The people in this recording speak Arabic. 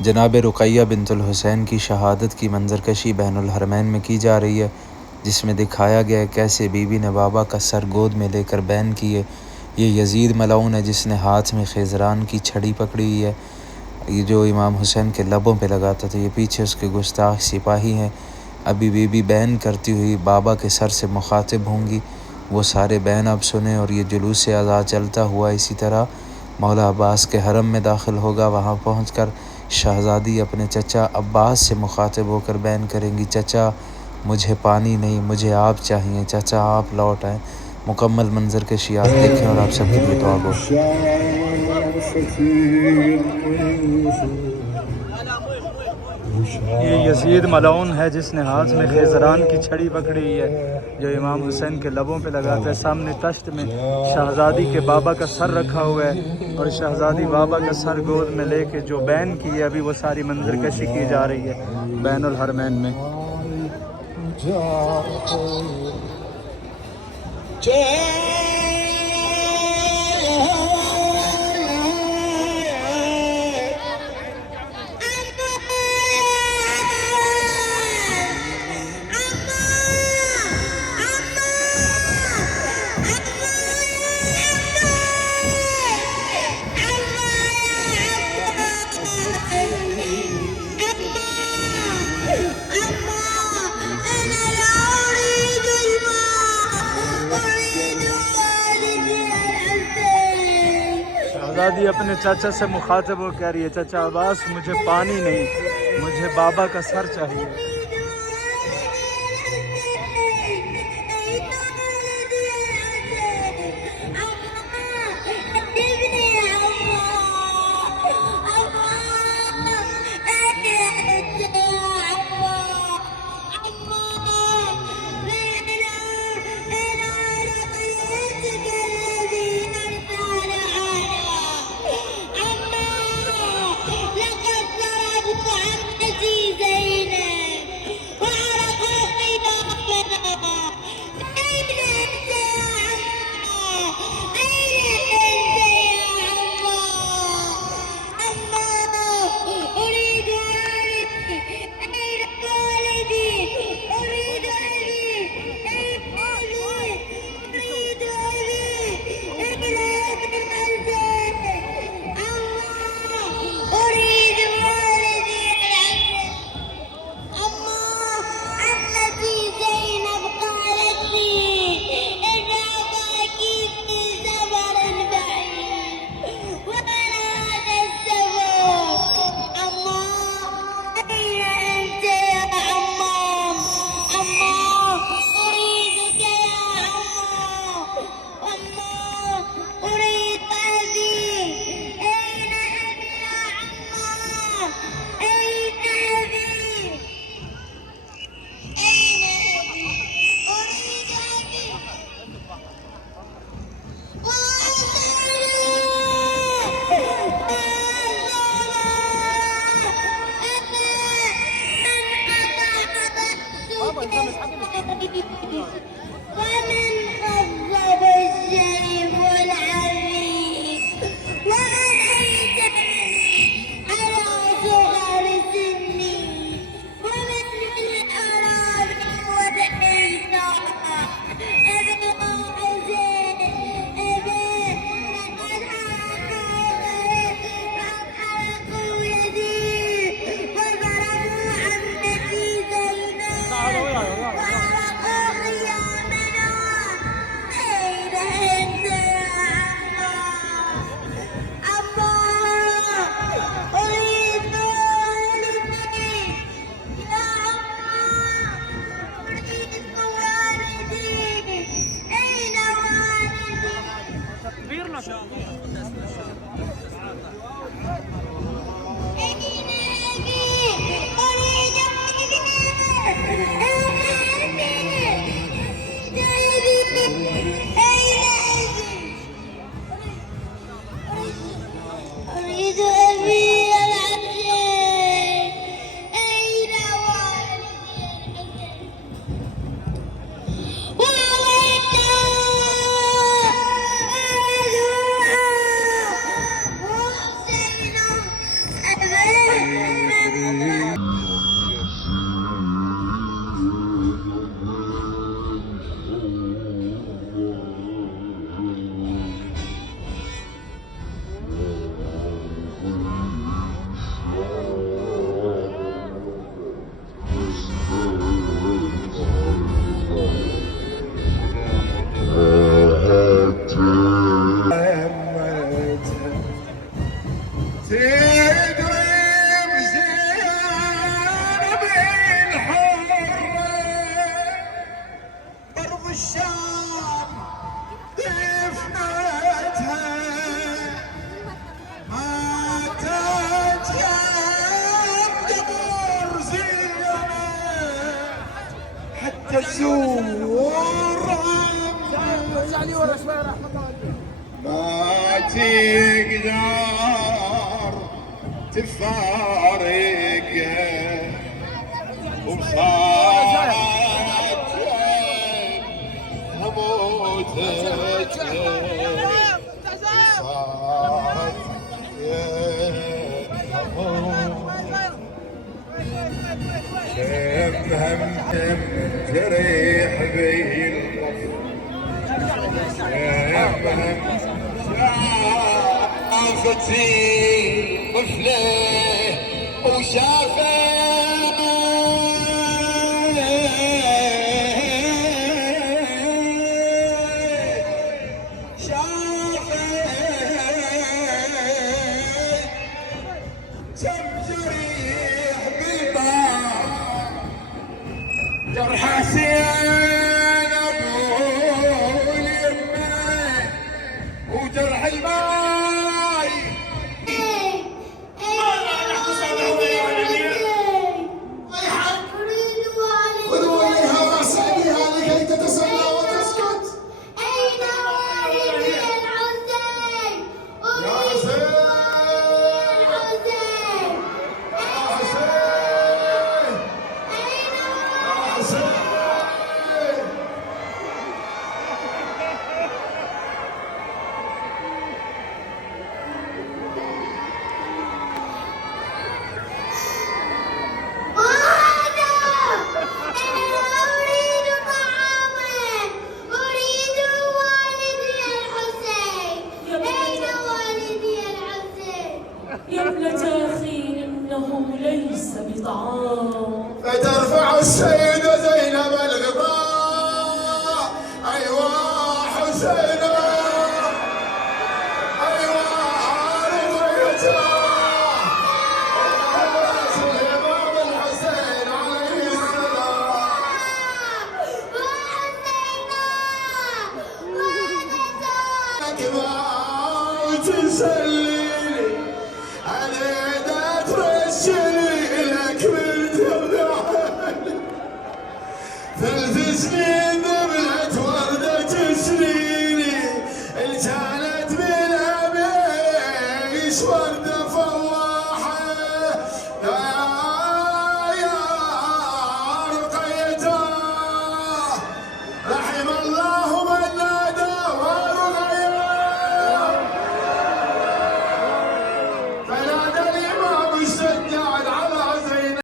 जनाब रुक़ैया बिन्तुल हुसैन की शहादत की मंजरकशी बैनुल हरमैन में की जा रही है, जिसमें दिखाया गया है कैसे बीवी ने बाबा का सर गोद में लेकर बैन किए। ये यजीद मलऊन है जिसने हाथ में ख़िज़रान की छड़ी पकड़ी हुई है, ये जो इमाम हुसैन के लबों पे लगाता था। ये पीछे उसके गुस्ताख सिपाही हैं। अभी बीबी बैन करती हुई बाबा के सर से मुखातिब होंगी। वो सारे बैन अब सुने और ये जुलूस आज़ाद चलता हुआ इसी तरह मौला अब्बास के हरम में दाखिल होगा। वहाँ पहुंचकर शहज़ादी अपने चचा अब्बास से मुखातिब होकर बैन करेंगी, चचा मुझे पानी नहीं, मुझे आप चाहिए, चचा आप लौट आएँ। मुकम्मल मंजर के शियात देखें और आप सबके लिए दुआ गो। ये यजीद मलऊन है जिसने हाथ में ख़िज़रान की छड़ी पकड़ी हुई है, जो इमाम हुसैन के लबों पे लगाता है। सामने तश्त में शहज़ादी के बाबा का सर रखा हुआ है और शहज़ादी बाबा का सर गोद में लेके जो बैन की है, अभी वो सारी मंजरकशी की जा रही है बैनुल हरमैन में। शहज़ादी अपने चाचा से मुखातिब हो कह रही है, चाचा अब्बास मुझे पानी नहीं, मुझे बाबा का सर चाहिए। ما تقدر تفارق وصارت هموتك كم هم جريح بي القف كم شافتي طفله وشافه جرح حسين ابو اليمه وجرح الماي ماذا يحدث له يا ولدي؟ اريد والدي خذوا اليها واساليها لكي تتسلى وتسكت. اين والدي الحسين؟ يا حسين يا ابنة أخي إنه ليس بطعام. فترفع السيدة زينب الغطاء. أيوة حسين أيوة رضيته الإمام الحسين عليه السلام. وتسليني علينا ترشلي لك من تبعي 3 سنين ذبلت وردة سنيني اللي كانت بالعميش وردة